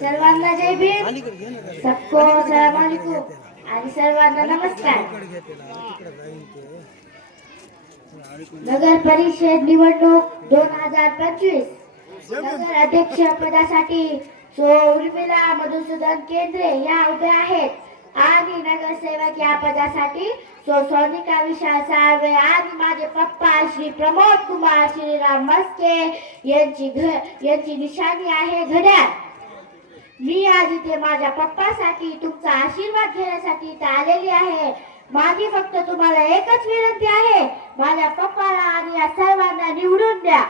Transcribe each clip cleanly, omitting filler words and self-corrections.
सर्वांना जय भीम, सबको सलाम वालेकुम आणि सर्वांना नमस्कार. नगर परिषद निवडणूक 2025 नगर अध्यक्ष पदासाठी उर्मिला मधुसूदन केंद्रे या उभ्या आहेत आणि नगरसेवक या पदासाठी सोनिका विशाल साळवे आणि माझे पप्पा श्री प्रमोद कुमार श्रीराम मस्के यांची निशाणी आहे घड्याळ. मी आज इथे माझ्या पप्पासाठी तुमचा आशीर्वाद घेण्यासाठी इथे आलेली आहे. माझी फक्त तुम्हाला एकच विनंती आहे, माझ्या पप्पाला आणि या सर्वांना निवडून द्या.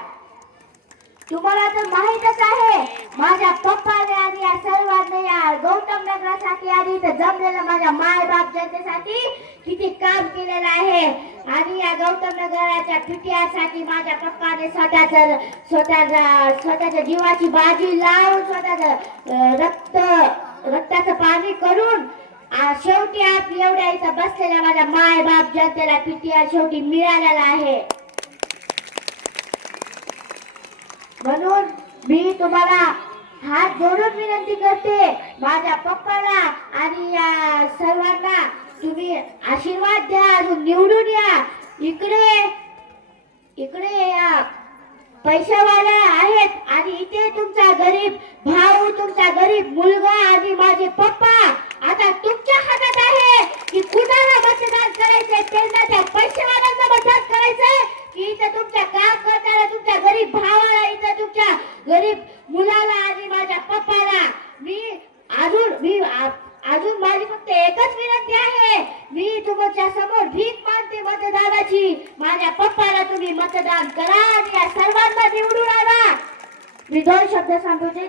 तुम्हाला तर माहीतच आहे माझ्या पप्पाने आणि या सर्वांनी या गौतम नगरासाठी आणि इथे जमलेल्या माझ्या माय बाप जनतेसाठी किती काम केलेलं आहे. आणि या गौतम नगराच्या पिटियासाठी माझ्या पप्पाने स्वतःच्या जीवाची बाजी लावून स्वतःचं रक्ताचं पाणी करून शेवटी आपली एवढ्या इथं बसलेल्या माझ्या माय बाप जनतेला पिटिया शेवटी मिळालेला आहे. म्हणून मी तुम्हाला हात जोडून विनंती करते, माझ्या पप्पाला आणि या सर्वांना तुम्ही आशीर्वाद द्या, अजून निवडून या. इकडे या पैशावाला आहेत आणि इथे तुमचा गरीब भाऊ, तुमचा गरीब मुलगा आणि माझे पप्पा. आता तुमच्या हातात आहे की कुणाला मतदान करायचंय, त्यांना त्या पैशावाल्यांना मतदान करायचंय की इथं तुमच्या काम करताना तुमच्या गरीब भावाला, इथं तुमच्या गरीब मुलाला आणि माझ्या पप्पाला. अजून माझी फक्त एकच विनंती आहे, मी तुमच्या समोर भीक मागते मतदानाची. माझ्या पप्पाला तुम्ही मतदान करा आणि या सर्वांना निवडून आणा. मी 2 शब्द सांगतो.